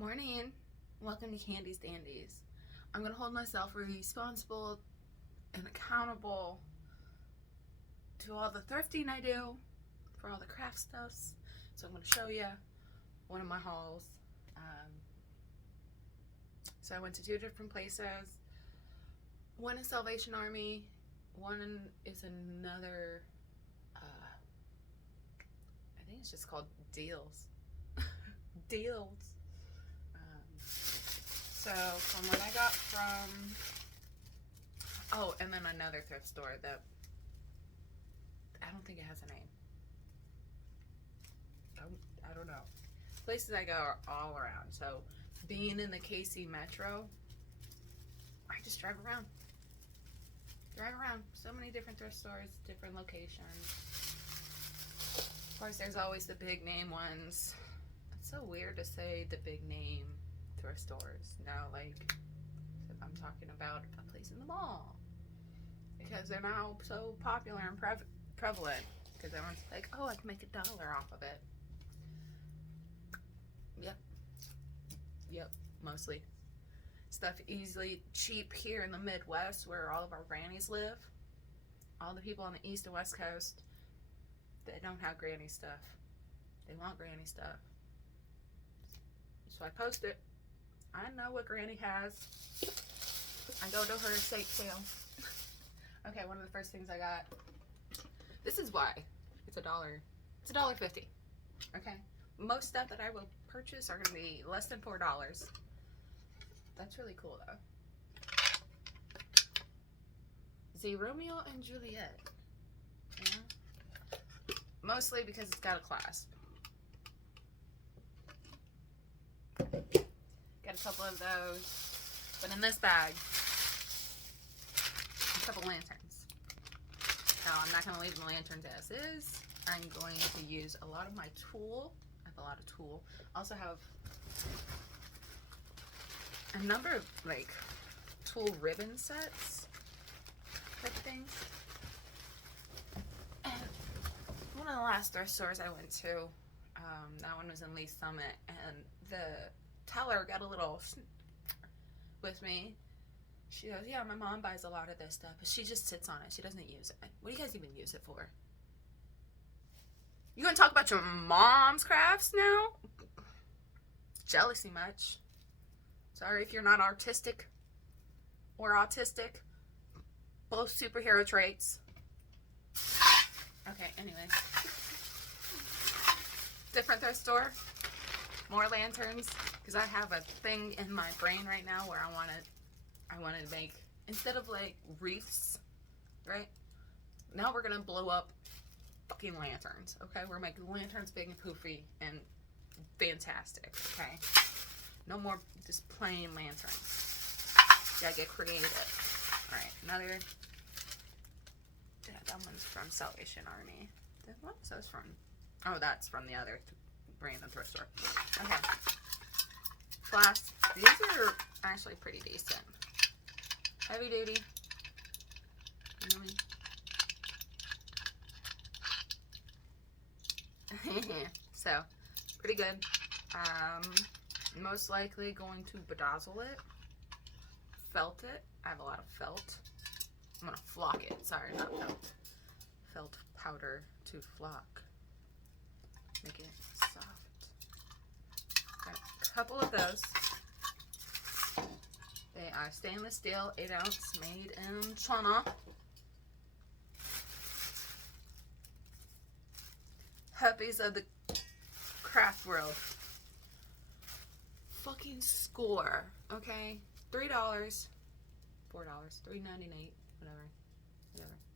Morning. Welcome to Candiesdandies. I'm going to hold myself responsible and accountable to all the thrifting I do for all the craft stuffs. So I'm going to show you one of my hauls. So I went to two different places. One is Salvation Army. One is another, I think it's just called Deals. Deals. So from what I got from, and then another thrift store that I don't think it has a name. I don't know. Places I go are all around. So being in the KC Metro, I just drive around. So many different thrift stores, different locations. Of course, there's always the big name ones. It's so weird to say the big name thrift stores now, like if I'm talking about a place in the mall, because they're now so popular and prevalent, because everyone's like, oh, I can make $1 off of it. Yep, mostly stuff easily cheap here in the Midwest, where all of our grannies live. All the people on the East and West Coast, they don't have granny stuff. They want granny stuff, so I post it. I know what Granny has. I go to her estate sale. Okay, one of the first things I got. This is why it's $1. It's $1.50. Okay, most stuff that I will purchase are gonna be less than $4. That's really cool though. The Romeo and Juliet. Yeah. Mostly because it's got a clasp. Got a couple of those, but in this bag, a couple lanterns. Now, I'm not going to leave the lanterns as is. I'm going to use a lot of my tulle. I have a lot of tulle. I also have a number of like tulle ribbon sets type things. And one of the last thrift stores I went to, that one was in Lee Summit, and the teller got a little with me. She goes, yeah, my mom buys a lot of this stuff, but she just sits on it. She doesn't use it. What do you guys even use it for? You gonna talk about your mom's crafts now? Jealousy much. Sorry if you're not artistic or autistic. Both superhero traits. Okay, anyway. Different thrift store. More lanterns, because I have a thing in my brain right now where I want to make, instead of like wreaths, right? Now we're gonna blow up fucking lanterns, okay? We're making lanterns big and poofy and fantastic, okay? No more just plain lanterns. Gotta get creative. All right, another. Yeah, that one's from Salvation Army. What was those from? Oh, that's from the other random thrift store. Okay. Flasks. These are actually pretty decent. Heavy duty. You know what I mean? So, pretty good. Most likely going to bedazzle it. Felt it. I have a lot of felt. I'm gonna flock it. Sorry, not felt. Felt powder to flock. Make it soft. Got a couple of those. They are stainless steel, 8 ounce, made in China. Puppies of the craft world. Fucking score, okay? $3, $4, $3.98,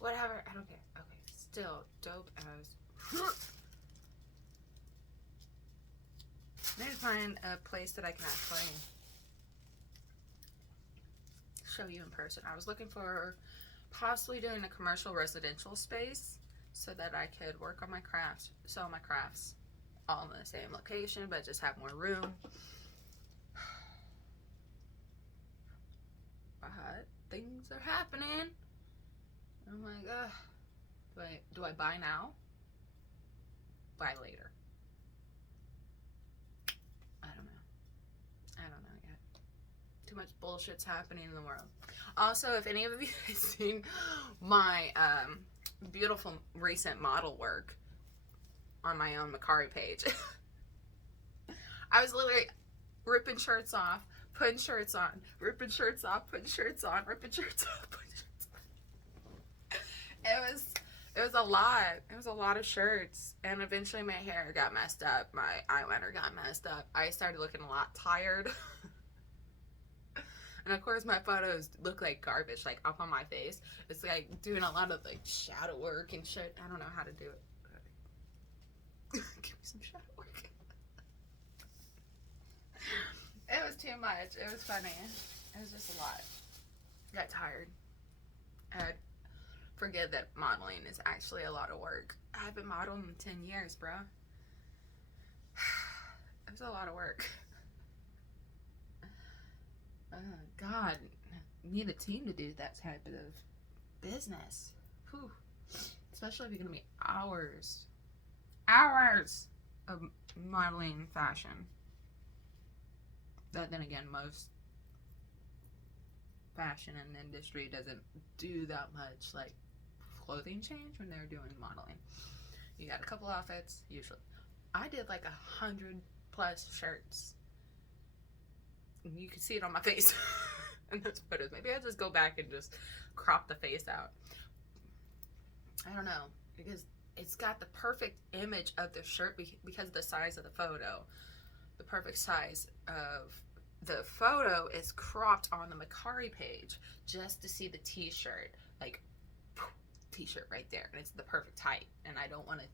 whatever. I don't care. Okay, still dope as. I need to find a place that I can actually show you in person. I was looking for possibly doing a commercial residential space so that I could work on my crafts, sell my crafts all in the same location, but just have more room. But things are happening. I'm like, do I buy now? Buy later? I don't know. much bullshit's happening in the world. Also, if any of you have seen my beautiful recent model work on my own Macari page, I was literally ripping shirts off, putting shirts on, ripping shirts off, putting shirts on, ripping shirts off, putting shirts on. It was a lot. It was a lot of shirts. And eventually my hair got messed up. My eyeliner got messed up. I started looking a lot tired. And of course my photos look like garbage, like up on my face. It's like doing a lot of like shadow work and shit. I don't know how to do it. Give me some shadow work. It was too much. It was funny. It was just a lot. Got tired. I'd forget that modeling is actually a lot of work. I haven't modeled in 10 years, bro. It was a lot of work. God, need a team to do that type of business. Whew. Especially if you're gonna be hours of modeling fashion. But then again, most fashion and industry doesn't do that much like clothing change when they're doing modeling. You got a couple outfits usually. I did like 100+ shirts. You can see it on my face in those photos. Maybe I'll just go back and just crop the face out. I don't know, because it's got the perfect image of the shirt because of the size of the photo. The perfect size of the photo is cropped on the Macari page just to see the t-shirt, like t-shirt right there, and it's the perfect height. And I don't want to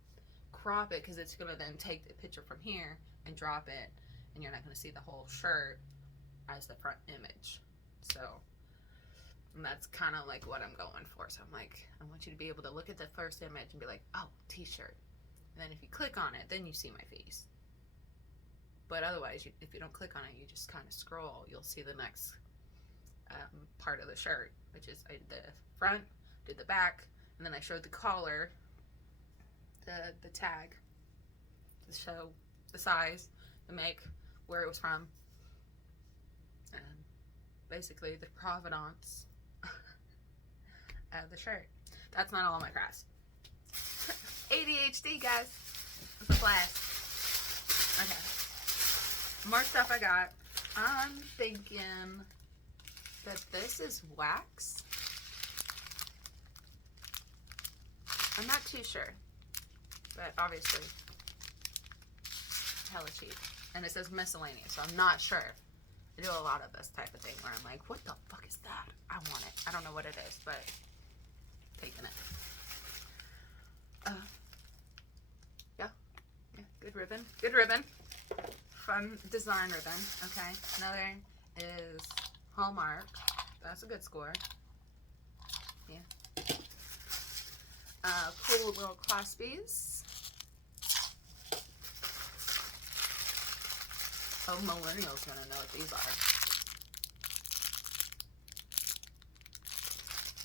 crop it because it's gonna then take the picture from here and drop it, and you're not gonna see the whole shirt as the front image. So, and that's kind of like what I'm going for. So I'm like, I want you to be able to look at the first image and be like, oh, t-shirt. And then if you click on it, then you see my face. But otherwise, if you don't click on it, you just kind of scroll, you'll see the next part of the shirt, which is I did the front, did the back, and then I showed the collar, the tag, to show the size, the make, where it was from, and basically the provenance of the shirt. That's not all my crafts. ADHD, guys. It's a blast. Okay. More stuff I got. I'm thinking that this is wax. I'm not too sure, but obviously hella cheap. And it says miscellaneous, so I'm not sure. I do a lot of this type of thing where I'm like, what the fuck is that? I want it. I don't know what it is, but taking it. Yeah, good ribbon. Good ribbon. Fun design ribbon. Okay, another is Hallmark. That's a good score. Yeah. Cool little claspies. Oh, millennials gonna know what these are.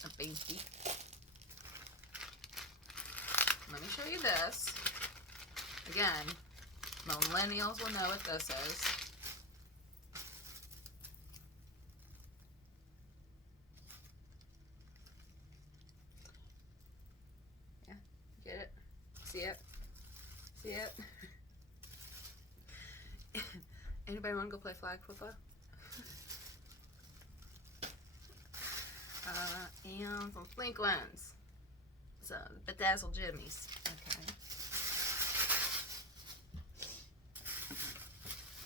A binky. Let me show you this. Again, millennials will know what this is. Yeah, get it? See it? See it? Anybody want to go play flag football? And some Flink ones. Some bedazzled jimmies. Okay.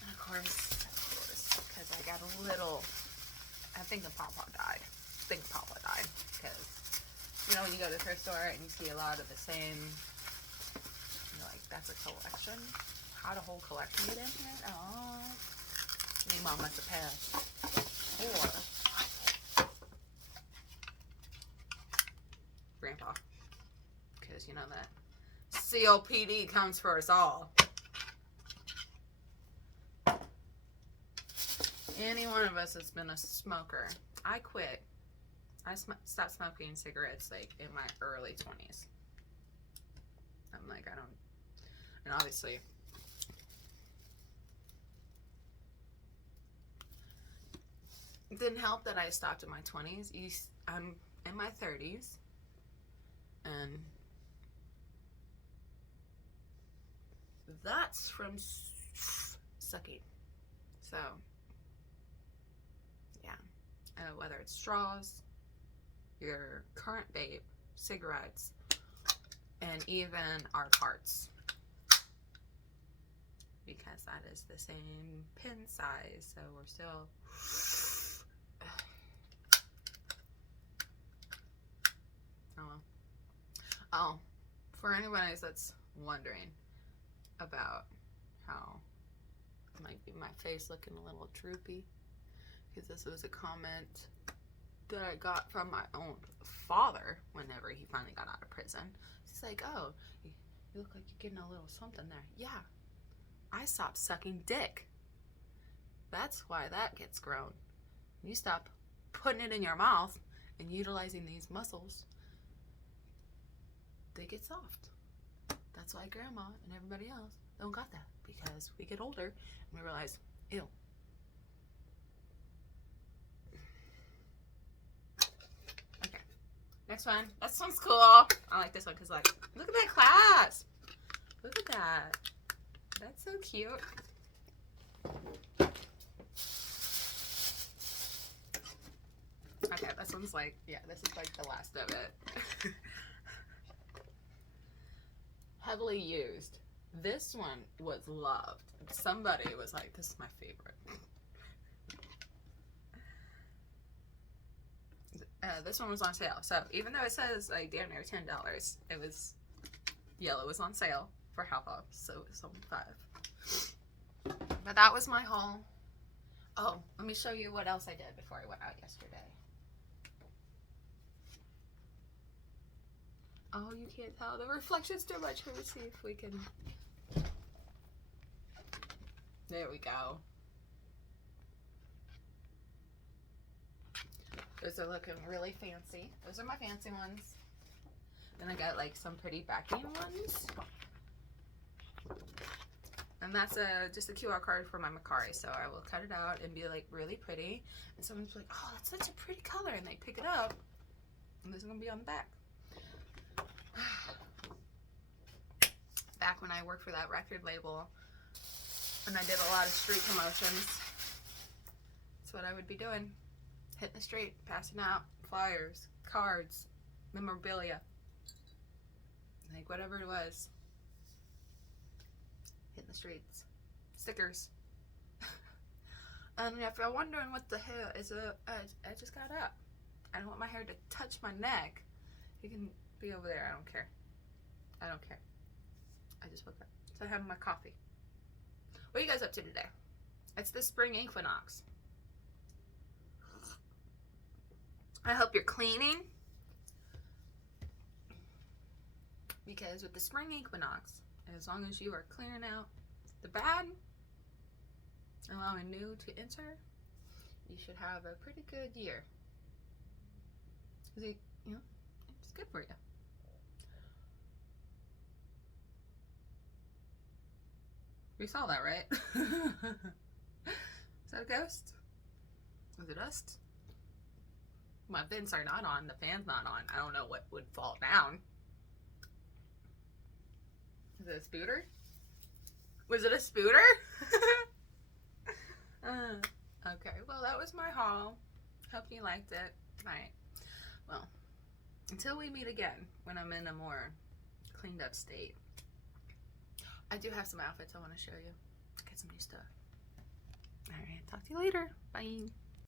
And of course, because I got a little, I think the Pawpaw died. I think Pawpaw died. Because, you know, when you go to the thrift store and you see a lot of the same, you're like, that's a collection? How the whole collection get in here? Oh, me mom must have passed. Or Grandpa, because you know that COPD comes for us all. Any one of us that's been a smoker. I quit. I stopped smoking cigarettes like in my early 20s. I'm like, I don't, and obviously It didn't help that I stopped in my 20s. I'm in my 30s, and that's from sucking. So, yeah. Whether it's straws, your current vape, cigarettes, and even our parts. Because that is the same pin size, so we're still... Oh, for anyone else that's wondering about how might be my face looking a little droopy, because this was a comment that I got from my own father whenever he finally got out of prison. He's like, oh, you look like you're getting a little something there. Yeah, I stopped sucking dick. That's why that gets grown. You stop putting it in your mouth and utilizing these muscles, they get soft. That's why grandma and everybody else don't got that, because we get older and we realize, ew. Okay, next one. This one's cool. I like this one because, like, look at that clasp. Look at that. That's so cute. Okay, this one's like, yeah, this is like the last of it. Heavily used. This one was loved. Somebody was like, this is my favorite. This one was on sale. So even though it says like damn near $10, it was yellow was on sale for half off. So it was only $5. But that was my haul. Oh, let me show you what else I did before I went out yesterday. Oh, you can't tell. The reflection's too much. Let me see if we can... There we go. Those are looking really fancy. Those are my fancy ones. Then I got like some pretty backing ones. And that's just a QR code for my Macari. So I will cut it out and be like really pretty. And someone's like, oh, that's such a pretty color. And they pick it up. And this is going to be on the back. Back when I worked for that record label and I did a lot of street promotions, that's what I would be doing. Hitting the street, passing out flyers, cards, memorabilia, like whatever it was. Hitting the streets. Stickers. And if you're wondering what the hell is I just got up. I don't want my hair to touch my neck. You can be over there. I don't care. I don't care. I just woke up. So I have my coffee. What are you guys up to today? It's the spring equinox. I hope you're cleaning. Because with the spring equinox, as long as you are clearing out the bad, allowing new to enter, you should have a pretty good year. Because it, you know, it's good for you. We saw that, right? Is that a ghost? Is it dust? My vents are not on. The fan's not on. I don't know what would fall down. Is it a spooter? Was it a spooter? Okay, well, that was my haul. Hope you liked it. Alright. Well, until we meet again, when I'm in a more cleaned up state, I do have some outfits I want to show you. Get some new stuff. Alright, talk to you later. Bye.